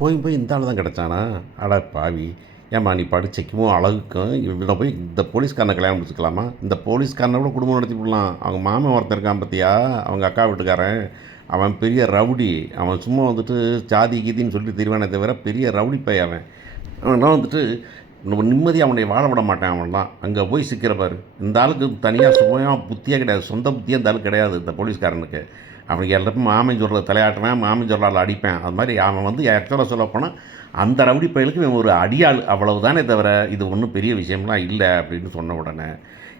போய் போய் இந்த ஆள் தான் கிடச்சானா? அட பாவி! ஏம்மா நீ படிச்சக்கும் அழகுக்கும் இவனை போய் இந்த போலீஸ்காரனை கல்யாணம் முடிச்சுக்கலாமா? இந்த போலீஸ்காரனை கூட குடும்பம் நடத்தி விடலாம். அவங்க மாமன் ஒருத்தன் இருக்கான் பார்த்தியா? அவங்க அக்கா வீட்டுக்காரன். அவன் பெரிய ரவுடி. அவன் சும்மா வந்துட்டு ஜாதி கீதின்னு சொல்லி திரிவானே தவிர பெரிய ரவுடி பையன் அவன். அவன்லாம் வந்துட்டு நம்ம நிம்மதியாக அவனை வாழ விட மாட்டேன். அவன்லாம் அங்கே போய் சிக்கிற பாரு. இந்த ஆளுக்கு தனியாக சுமையாக புத்தியாக கிடையாது, சொந்த புத்தியாக இந்த ஆளுக்கு கிடையாது இந்த போலீஸ்காரனுக்கு. அவனுக்கு எல்லாருக்கும் மாமன் சொல்கிறத தலையாட்டுவேன், மாமன் சொல்கிறாள் அடிப்பேன். அது மாதிரி அவன் வந்து ஆக்சுவலாக சொல்லப்போனால் அந்த ரவுடி பயலுக்கு இவன் ஒரு அடியாள், அவ்வளவு தானே தவிர இது ஒன்றும் பெரிய விஷயம்லாம் இல்லை அப்படின்னு சொன்ன உடனே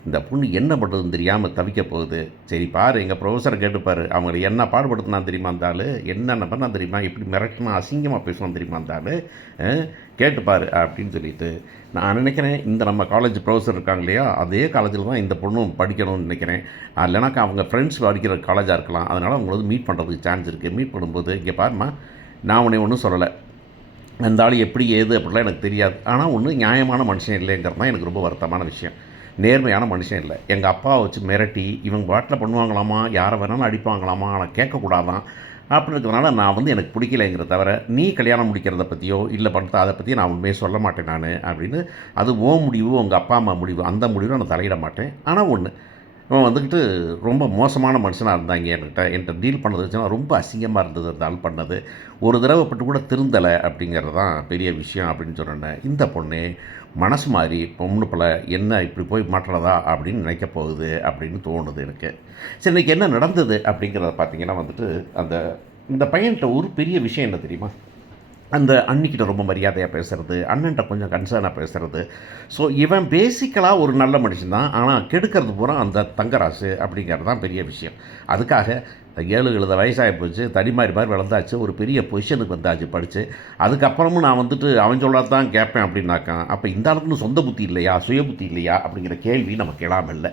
இந்த பொண்ணு என்ன பண்ணுறதுன்னு தெரியாமல் தவிக்க போகுது. சரி பாரு, எங்கள் ப்ரொஃபஸரை கேட்டுப்பார், அவங்களை என்ன பாடுபடுத்தினா தெரியுமா அந்த ஆள், என்னென்ன பண்ணா தெரியுமா, எப்படி மிரட்டினா அசிங்கமாக பேசணும் தெரியுமா அந்த ஆள், கேட்டுப்பார் அப்படின்னு சொல்லிட்டு நான் நினைக்கிறேன். இந்த நம்ம காலேஜ் ப்ரொஃபஸர் இருக்காங்க இல்லையா, அதே காலேஜில் தான் இந்த பொண்ணும் படிக்கணும்னு நினைக்கிறேன். இல்லைனாக்கா அவங்க ஃப்ரெண்ட்ஸ் படிக்கிற காலேஜாக இருக்கலாம். அதனால் அவங்கள வந்து மீட் பண்ணுறதுக்கு சான்ஸ் இருக்குது. மீட் பண்ணும்போது இங்கே பாருமா, நான் உன்னை ஒன்றும் சொல்லலை, அந்த ஆள் எப்படி ஏது அப்படிலாம் எனக்கு தெரியாது. ஆனால் ஒன்று நியாயமான மனுஷன் இல்லைங்கிறது தான் எனக்கு ரொம்ப வருத்தமான விஷயம். நேர்மையான மனுஷன் இல்லை. எங்கள் அப்பாவை வச்சு மிரட்டி இவங்க பாட்டில் பண்ணுவாங்களாமா, யாரை வேணாலும் அடிப்பாங்களாமா, ஆனால் கேட்கக்கூடாதான் அப்படி இருக்கிறதுனால நான் வந்து எனக்கு பிடிக்கலைங்கிற தவிர நீ கல்யாணம் முடிக்கிறத பற்றியோ இல்லை பண்ணுறது அதை பற்றி நான் உண்மையை சொல்ல மாட்டேன் நான் அப்படின்னு. அது ஓ முடிவு, உங்கள் அப்பா அம்மா முடிவு, அந்த முடிவில் நான் தலையிட மாட்டேன். ஆனால் ஒன்று, இவன் வந்துக்கிட்டு ரொம்ப மோசமான மனுஷனாக இருந்தாங்க. என்கிட்ட டீல் பண்ணது வச்சுன்னா ரொம்ப அசிங்கமாக இருந்தது அந்த ஆள் பண்ணது. ஒரு தடவை பட்டு கூட திருந்தலை அப்படிங்கிறது தான் பெரிய விஷயம் அப்படின்னு சொன்னேன். இந்த பொண்ணு மனசு மாதிரி பொண்ணு போல் என்ன இப்படி போய் மாட்டுறதா அப்படின்னு நினைக்க போகுது அப்படின்னு தோணுது எனக்கு. சரி, இன்றைக்கி என்ன நடந்தது அப்படிங்கிறத பார்த்திங்கன்னா வந்துட்டு இந்த பையன்கிட்ட ஒரு பெரிய விஷயம் என்ன தெரியுமா, அந்த அண்ணிக்கிட்ட ரொம்ப மரியாதையாக பேசுகிறது, அண்ணன்ட்ட கொஞ்சம் கன்சர்னாக பேசுகிறது. ஸோ இவன் பேசிக்கலாக ஒரு நல்ல மனுஷன் தான், ஆனால் கெடுக்கிறது பூரா அந்த தங்கராசு அப்படிங்கிறது தான் பெரிய விஷயம். அதுக்காக 7 வயசாகி போச்சு, தடிமாறி மாதிரி வளர்ந்தாச்சு, ஒரு பெரிய பொசிஷனுக்கு வந்தாச்சு படித்து. அதுக்கப்புறமும் நான் வந்துட்டு அவன் சொல்லாதான் கேட்பேன் அப்படின்னாக்கா, அப்போ இந்த அளவுக்கு சொந்த புத்தி இல்லையா, சுய புத்தி இல்லையா அப்படிங்கிற கேள்வி நமக்கு எழாமல் இல்லை.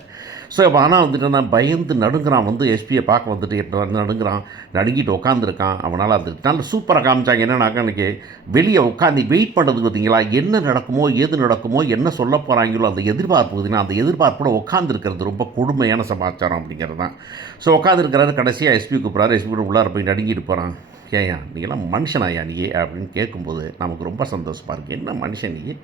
ஸோ ஆனால் வந்துட்டு நான் பயந்து நடுங்கிறான், வந்து எஸ்பியை பார்க்க வந்துட்டு நடுங்கிறான், நடுங்கிட்டு உட்காந்துருக்கான். அவனால் அது நல்ல சூப்பராக காமிச்சாங்க. என்னன்னாக்கா அன்றைக்கி வெளியே உட்காந்து வெயிட் பண்ணுறதுக்கு பார்த்தீங்களா, என்ன நடக்குமோ ஏது நடக்குமோ என்ன சொல்ல போகிறாங்களோ அந்த எதிர்பார்ப்பு பார்த்தீங்கன்னா, அந்த எதிர்பார்ப்போட உட்காந்துருக்கிறது ரொம்ப கொடுமையான சமாச்சாரம் அப்படிங்கிறது தான். ஸோ உட்காந்துருக்கிறாரு, கடைசியாக எஸ்பி கூப்பிட்றாரு, எஸ்பி கூட உள்ளார போய் நடுங்கிட்டு போகிறான். ஏயா நீங்களாம் மனுஷனாயா நீ அப்படின்னு கேட்கும்போது நமக்கு ரொம்ப சந்தோஷமாக இருக்குது. என்ன மனுஷன் நீ,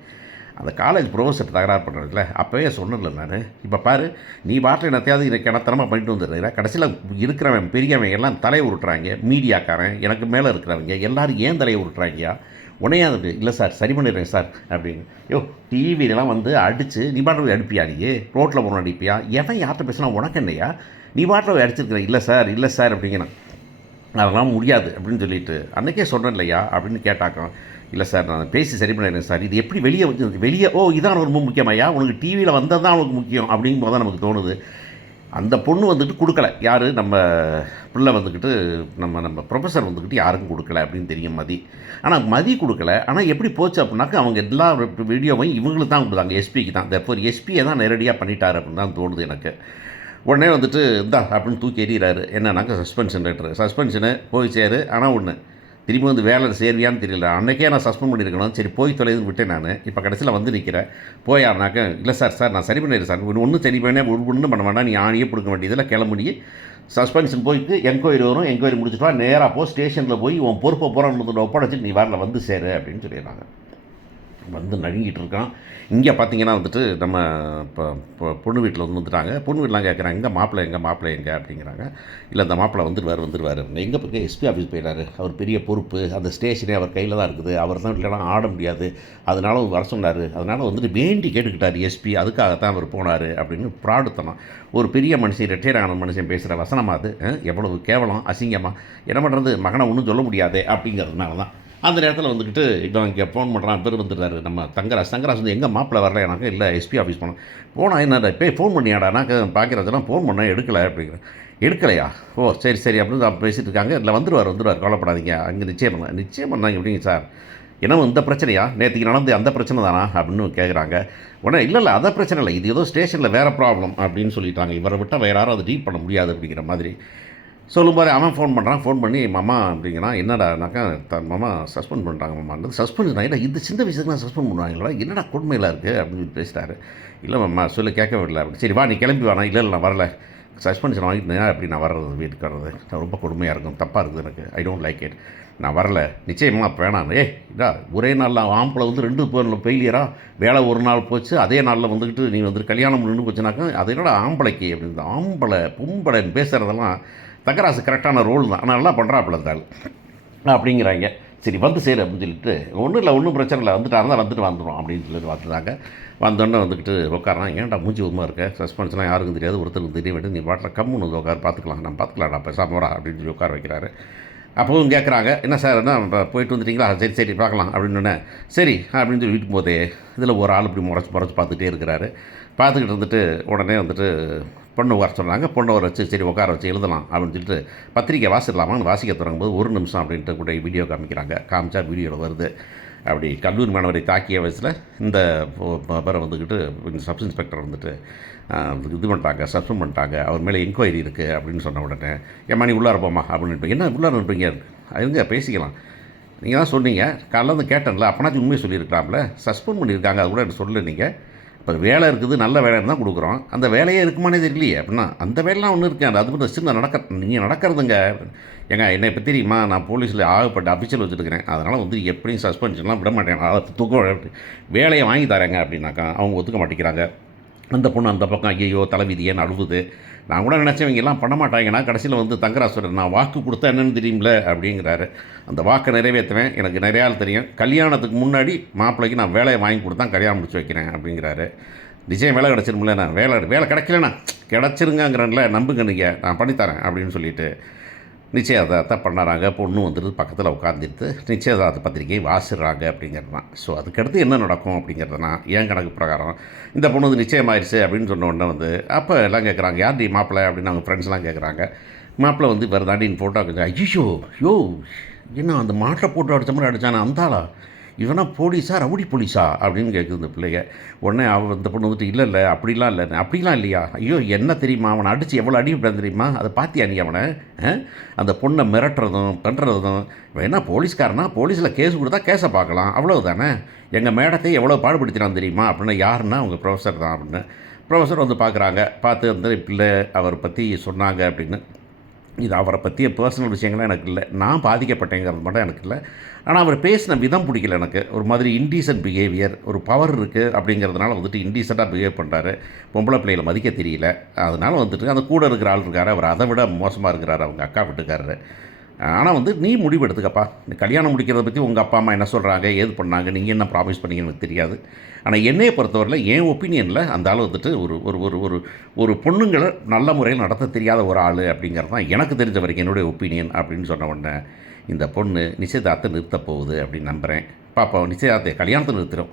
அந்த காலேஜ் ப்ரொஃபஸர் தகராறு பண்ணுறதுல அப்போவே சொன்னதில்ல நான். இப்போ பாரு, நீ பாட்டில் என்னத்தையாவது இதை கிணத்தனமாக பண்ணிட்டு வந்துடுற, கடைசியில் இருக்கிறவன் பெரியவன் எல்லாம் தலையை உருட்டுறாங்க. மீடியாக்காரன் எனக்கு மேலே இருக்கிறவங்க எல்லோரும் ஏன் தலையை உருட்டுறாங்கயா, உனையா அது இல்லை சார் சரி பண்ணிடுறேன் சார் அப்படின்னு. யோ டிவிலலாம் வந்து அடித்து நீ பாட்டில் அடிப்பியா, நீ ரோட்டில் போகணும் அடிப்பியா, எவன் யார்கிட்ட பேசினா உனக்கு என்னையா, நீ பாட்டில் அடிச்சிருக்கிற, இல்லை சார் அப்படிங்கிறான். அதெல்லாம் முடியாது அப்படின்னு சொல்லிட்டு அன்றைக்கே சொல்கிறேன் இல்லையா அப்படின்னு கேட்டாக்கா, இல்லை சார் நான் பேசி சரி பண்ணிடுறேன் சார், இது எப்படி வெளியே இதான் ரொம்ப முக்கியமாயா, உனக்கு டிவியில் வந்தது தான் உனக்கு முக்கியம் அப்படிங்கும் போது தான் நமக்கு தோணுது. அந்த பொண்ணு வந்துட்டு கொடுக்கல, யார் நம்ம பிள்ளை வந்துக்கிட்டு நம்ம ப்ரொஃபஸர் வந்துக்கிட்டு யாருக்கும் கொடுக்கல அப்படின்னு தெரியும் மதி. ஆனால் மதி கொடுக்கல. ஆனால் எப்படி போச்சு அப்படின்னாக்கா அவங்க எல்லா வீடியோவையும் இவங்களுக்கு தான் கொடுத்தாங்க, எஸ்பிக்கு தான். தற்போது எஸ்பியை தான் நேரடியாக பண்ணிட்டார் அப்படின்னு தான் தோணுது எனக்கு. உடனே வந்துட்டு இந்தா அப்படின்னு தூக்கி எறிகிறாரு. என்னன்னாக்கா சஸ்பென்ஷன் லெட்ரு, சஸ்பென்ஷனு போய் சேரு. ஆனால் ஒன்று, திரும்பி வந்து வேலை சேருவியான்னு தெரியல. அன்றைக்கே நான் சஸ்பெண்ட் பண்ணியிருக்கணும், சரி போய் தொலைதுன்னு விட்டேன் நான். இப்போ கடைசியில் வந்து நிற்கிறேன். போயாருனாக்க இல்லை சார் நான் சரி பண்ணிடுறேன் சார், ஒன்றும் சரி பண்ணேன், ஒன்றும் பண்ண வேண்டாம், நீ ஆணியே பிடிக்க வேண்டியதில் கிளம்பி சஸ்பென்ஷன் போயிட்டு என்கொயரி வரும், என்கொயரி முடிச்சுட்டு வா, நேராக போ ஸ்டேஷனில் போய் உன் பொறுப்பை போகிறான்னு ஒப்படைச்சிட்டு நீ வரல வந்து சேரு அப்படின்னு சொல்லிடுறாங்க. வந்து நடுங்கிட்டு இருக்கான். இங்கே பார்த்தீங்கன்னா வந்துட்டு நம்ம இப்போ பொண்ணு வீட்டில் வந்துட்டாங்க. பொண்ணு வீட்டிலாம் கேட்குறாங்க, எங்கள் மாப்பிள்ளை எங்கே அப்படிங்கிறாங்க. இல்லை அந்த மாப்பிள்ளை வந்துடுவார். எங்கே போய் எஸ்பி ஆஃபீஸ் போயிடாரு, அவர் பெரிய பொறுப்பு, அந்த ஸ்டேஷனே அவர் கையில் தான் இருக்குது, அவர் தான் இல்லைனா ஆட முடியாது, அதனால வர சொன்னார், அதனால் வந்துட்டு வேண்டி கேட்டுக்கிட்டார் எஸ்பி, அதுக்காகத்தான் அவர் போனார் அப்படின்னு ப்ராடுத்தனம். ஒரு பெரிய மனுஷன், ரிட்டையர் ஆன மனுஷன் பேசுகிற வசனமாக அது எவ்வளவு கேவலம், அசிங்கமாக. என்ன பண்ணுறது, மகனை ஒன்றும் சொல்ல முடியாது அப்படிங்கிறதுனால தான் அந்த நேரத்தில் வந்துக்கிட்டு இவன் இங்கே ஃபோன் பண்ணுறான். பேர் வந்துடுறாரு நம்ம தங்கராஜ் வந்து எங்கே மாப்பிள்ளை வரல, எனக்கு இல்லை எஸ்பி ஆஃபீஸ் போனால் என்னடா இப்போ ஃபோன் பண்ணியாடா, நான் பார்க்குறதெல்லாம் ஃபோன் பண்ணேன் எடுக்கலை அப்படிங்கிறேன். எடுக்கலையா, ஓ சரி அப்படின்னு பேசிகிட்டு இருக்காங்க. இல்லை வந்துடுவார் கவலைப்படாதீங்க, அங்கே நிச்சயம் பண்ணாங்க எப்படிங்க சார், ஏன்னா இந்த பிரச்சனையா, நேற்றுக்கு நடந்து அந்த பிரச்சனை தானா அப்படின்னு கேட்குறாங்க. உடனே இல்லை அதை பிரச்சனை இல்லை, இது ஏதோ ஸ்டேஷனில் வேறு ப்ராப்ளம் அப்படின்னு சொல்லிட்டாங்க, இவரை விட்டால் வேறு யாரும் அதை டீல் பண்ண முடியாது அப்படிங்கிற மாதிரி சொல்லும்போது அவன் ஃபோன் பண்ணி மாமா அப்படிங்கிறான். என்னடானாக்கா மாமா சஸ்பெண்ட் பண்ணுறாங்க மாமா. சஸ்பென்ஷன் ஆகிட்டா இந்த சின்ன வயசுக்கு சஸ்பெண்ட் பண்ணுவாங்களா, என்னடா கொடுமையில் இருக்குது அப்படின்னு பேசிட்டாரு. இல்லை மாமா சொல்லி கேட்கவில்லை அப்படி. சரி வா நீ கிளம்பி வானா. இல்லை நான் வரல, சஸ்பென்ஷன் வாங்கிட்டு அப்படி நான் வர்றது வீட்டுக்கு வர்றது ரொம்ப கொடுமையாக இருக்கும், தப்பாக இருக்குது எனக்கு, ஐ டோன்ட் லைக் இட். நான் வரல, நிச்சயமாக அப்போ வேணாம். இதா ஒரே நாளில் ஆம்பளை வந்து 2 பேரில் ஃபெயிலியரா, வேலை ஒரு நாள் போச்சு, அதே நாளில் வந்துக்கிட்டு நீ வந்துட்டு கல்யாணம் நின்று போச்சுனாக்கா அது என்னடா ஆம்பளைக்கு அப்படின்னு. ஆம்பளை பொம்பளைன்னு பேசுகிறதெல்லாம் தக்கராசு கரெக்டான ரோல் தான், ஆனால் நல்லா பண்ணுறாப்புல இருந்தாலும் அப்படிங்கிறாங்க. சரி வந்து சேரு அப்படின்னு சொல்லிட்டு, ஒன்றும் இல்லை ஒன்றும் பிரச்சனை இல்லை, வந்துட்டாருந்தா வந்துட்டு வந்துடும் அப்படின்னு சொல்லிட்டு வந்துட்டாங்க. வந்தோடனே வந்துக்கிட்டு உட்காரான். ஏன்டா மூஞ்சி உமா இருக்க, சஸ்பென்ஸ்லாம் யாருக்கும் தெரியாது, ஒருத்தருக்கு தெரிய வேண்டியது, நீ பாட்டில் கம்முன்னு வந்து உட்கார், பார்த்துக்கலாம், நான் பார்த்துக்கலாம்டா பேசாம வரா அப்படின்னு சொல்லி உட்கார வைக்கிறாரு. அப்போவும் கேட்குறாங்க, என்ன சார் என்ன போயிட்டு வந்துட்டீங்களா, சரி சரி பார்க்கலாம் அப்படின்னு. சரி அப்படின்னு சொல்லி வீட்டு போதே இதில் ஒரு ஆள் இப்படி முறைச்சி பார்த்துக்கிட்டே இருக்கிறாரு. பார்த்துக்கிட்டு இருந்துட்டு உடனே வந்துட்டு பொண்ணு வர சொன்னாங்க. பொண்ணை வர வச்சு சரி உட்கார வச்சு எழுதலாம் அப்படின்னு சொல்லிட்டு பத்திரிக்கை வாசிடலாமான்னு வாசிக்க தொடங்கும்போது 1 நிமிஷம் அப்படின்ட்டு கூட வீடியோ காமிக்கிறாங்க. காமிச்சா வீடியோவில் வருது. அப்படி கல்லூரி மாணவரை தாக்கிய வயசில் இந்த பேரை வந்துக்கிட்டு சப் இன்ஸ்பெக்டர் வந்துட்டு இது பண்ணிட்டாங்க, சஸ்பெண்ட் பண்ணிட்டாங்க, அவர் மேலே என்கொயரி இருக்குது அப்படின்னு சொன்ன உடனே, ஏம்மா நீ உள்ளார போமா அப்படின்னு. என்ன உள்ளார இருப்பீங்க, அதுங்க பேசிக்கலாம், நீங்கள் தான் சொன்னீங்க, காலைல வந்து கேட்டேன்ல, அப்போனாச்சும் உண்மையை சொல்லியிருக்கலாம்ல, சஸ்பெண்ட் பண்ணியிருக்காங்க, அது கூட எனக்கு சொல்லலை நீங்கள். இப்போ வேலை இருக்குது, நல்ல வேலைன்னு தான் கொடுக்குறோம், அந்த வேலையே இருக்குமானே தெரியலையே அப்படின்னா. அந்த வேலைலாம் ஒன்று இருக்கேன், அது மட்டும் சின்ன நீங்கள் நடக்கிறதுங்க. ஏங்க என்னை பற்றி தெரியுமா, நான் போலீஸில் ஆகப்பட்ட அஃபிஷியல் வச்சுருக்கிறேன், அதனால் வந்து எப்படியும் சஸ்பென்ஷன்லாம் விட மாட்டேன், தூக்கம் வேலையை வாங்கி தரேங்க அப்படின்னாக்கா அவங்க ஒத்துக்க மாட்டேங்கிறாங்க. அந்த பொண்ணு அந்த பக்கம் ஐயோ தலைவிதியேன்னு அழுகுது. நான் கூட நினச்சவங்க எல்லாம் பண்ண மாட்டாங்கன்னா கடைசியில் வந்து தங்கராசுரன் நான் வாக்கு கொடுத்தா என்னென்னு தெரியுமில்ல அப்படிங்கிறாரு. அந்த வாக்கை நிறைவேற்றுவேன், எனக்கு நிறையா தெரியும், கல்யாணத்துக்கு முன்னாடி மாப்பிள்ளைக்கு நான் வேலையை வாங்கி கொடுத்தா கல்யாணம் முடிச்சு வைக்கிறேன் அப்படிங்கிறாரு. நிச்சயம் வேலை கிடச்சிருமில்ல, நான் வேலை கிடைக்கலண்ணா கிடச்சிருங்கிறேன்ல, நம்புங்க நீங்கள், நான் பண்ணித்தரேன் அப்படின்னு சொல்லிட்டு நிச்சயதார்த்தம் பண்ணறாங்க. பொண்ணு வந்துட்டு பக்கத்தில் உட்காந்துட்டு நிச்சயதார்த்த பத்திரிகையை வாசிடுறாங்க அப்படிங்கிறது தான். ஸோ அதுக்கடுத்து என்ன நடக்கும் அப்படிங்கிறதுனா என் கணக்கு பிரகாரம் இந்த பொண்ணு வந்து நிச்சயமாயிருச்சு அப்படின்னு சொன்ன உடனே வந்து அப்போ எல்லாம் கேட்குறாங்க, யார் டி மாப்பிள்ளை அப்படின்னு அவங்க ஃப்ரெண்ட்ஸ்லாம் கேட்குறாங்க. மாப்பிள்ளை வந்து வேறு தாண்டின்னு ஃபோட்டோ கொஞ்சம் ஐயோ யோ என்ன அந்த மாட்டை போட்டு அடித்த மாதிரி அடித்தானே அந்தாளா, இவனா போலீஸா ரவுடி போலீஸா அப்படின்னு கேட்குது இந்த பிள்ளைங்க. உடனே இந்த பொண்ணு வந்துட்டு இல்லை அப்படிலாம் இல்லை, அப்படிலாம் இல்லையா, ஐயோ என்ன தெரியுமா, அவனை அடித்து எவ்வளோ அடி விட்டான் தெரியுமா, அதை பார்த்தியா நீ அவனை, அந்த பொண்ணை மிரட்டுறதும் பண்ணுறதும், வேணா போலீஸ்காரனா போலீஸில் கேஸ் கொடுத்தா கேஸை பார்க்கலாம், அவ்வளவு தானே, எங்கள் மேடத்தை எவ்வளோ பாடுபடுத்தினான் தெரியுமா அப்படின்னா, யாருன்னா அவங்க ப்ரொஃபஸர் தான் அப்படின்னு. ப்ரொஃபஸர் வந்து பார்க்குறாங்க, பார்த்து வந்து பிள்ளை அவரை பற்றி சொன்னாங்க அப்படின்னு. இது அவரை பற்றிய பர்சனல் விஷயங்கள்லாம் எனக்கு இல்லை, நான் பாதிக்கப்பட்டேங்கிறது மட்டும் எனக்கு இல்லை. ஆனால் அவர் பேசின விதம் பிடிக்கல எனக்கு, ஒரு மாதிரி இன்டீசன்ட் பிஹேவியர், ஒரு பவர் இருக்குது அப்படிங்கிறதுனால வந்துட்டு இன்டீசெண்டாக பிஹேவ் பண்ணுறாரு, பொம்பளை பிள்ளைகளை மதிக்க தெரியல. அதனால் வந்துட்டு அந்த கூட இருக்கிற ஆள் இருக்கார், அவர் அதை விட மோசமாக இருக்கிறார், அவங்க அக்கா வீட்டுக்காரரு. ஆனால் வந்து நீ முடிவு எடுத்துக்கப்பா, இந்த கல்யாணம் முடிக்கிறத பற்றி உங்கள் அப்பா அம்மா என்ன சொல்கிறாங்க, ஏது பண்ணாங்க, நீங்கள் என்ன ப்ராமிஸ் பண்ணீங்கன்னு எனக்கு தெரியாது. ஆனால் என்னையை பொறுத்தவரையில் என் ஒப்பீனியனில் அந்த ஆள் வந்துட்டு ஒரு ஒரு ஒரு ஒரு ஒரு பொண்ணுங்களை நல்ல முறையில் நடத்த தெரியாத ஒரு ஆள் அப்படிங்கிறது தான் எனக்கு தெரிஞ்ச வரைக்கும் என்னுடைய ஒப்பீனியன் அப்படின்னு சொன்ன உடனே இந்த பொண்ணு நிச்சயதார்த்தம் நிறுத்தப் போகுது அப்படின்னு நம்புகிறேன். பாப்பா நிச்சயதார்த்த கல்யாணத்தை நிறுத்துகிறோம்.